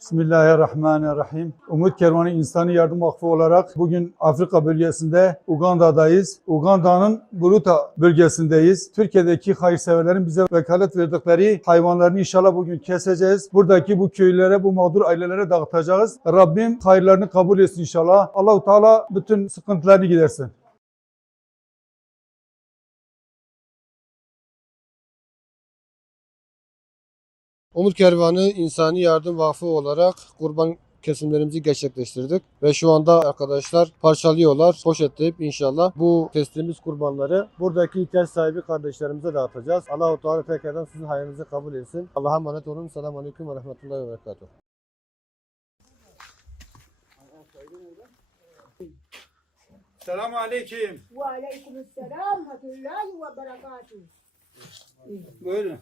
Bismillahirrahmanirrahim. Umut Kervanı İnsani Yardım Vakfı olarak bugün Afrika bölgesinde Uganda'dayız. Uganda'nın Buruta bölgesindeyiz. Türkiye'deki hayırseverlerin bize vekalet verdikleri hayvanlarını inşallah bugün keseceğiz. Buradaki bu köylere, bu mağdur ailelere dağıtacağız. Rabbim hayırlarını kabul etsin inşallah. Allah-u Teala bütün sıkıntılarını gidersin. Umut Kervanı İnsani Yardım Vakfı olarak kurban kesimlerimizi gerçekleştirdik ve şu anda arkadaşlar parçalıyorlar, poşetleyip inşallah bu kestiğimiz kurbanları buradaki ihtiyaç sahibi kardeşlerimize dağıtacağız. Allah-u Teala tekrardan sizin hayrınızı kabul etsin. Allah'a emanet olun. Selamun Aleyküm ve Rahmetullahi ve Berekatuhu. Selamun Aleyküm. Ve aleykümselam ve rahmetullahi ve berekatuhu. Buyurun.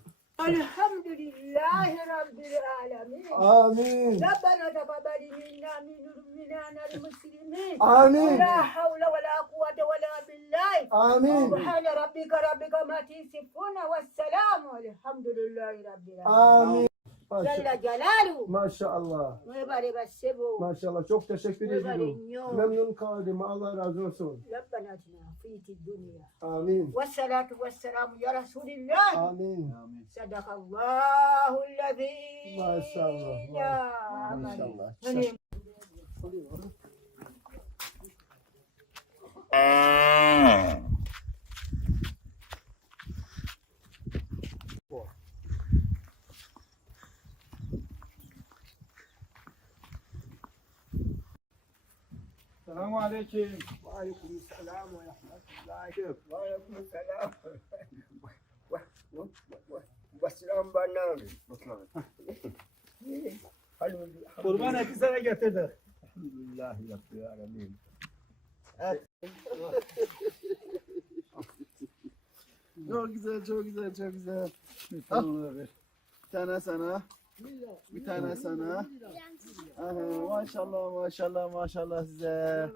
Elhamdülillahi Rabbil alemin. Amin. Rabbena teqabbal minna minal muslimin. Amin. La havle ve la kuvvete ve la billah. Amin. Subhane rabbika ma tisifun ve selamu elhamdülillahi Rabbil alemin. Amin. Celle Celaluhu. Maşallah. Mübarek sebu. Maşallah. Çok teşekkür Mübarek ediyorum. nyo. Memnun kaldım. Allah razı olsun. Rabbena atina fid dünya. Amin. Ve salatu ve selamu ya Resulillah. Amin. Sadakallahu'l-azim. Maşallah. Maşallah. Hani Selamun Aleyküm. Aleykümselam ve rahmetullahi ve aleykümselam. Vesselam bana. Kurban eti sana getirdik. Elhamdülillahi Rabbil alemin. Çok güzel, çok güzel, çok güzel. Bir tane sana. Bir tane sana. Aha, maşallah, maşallah, maşallah size.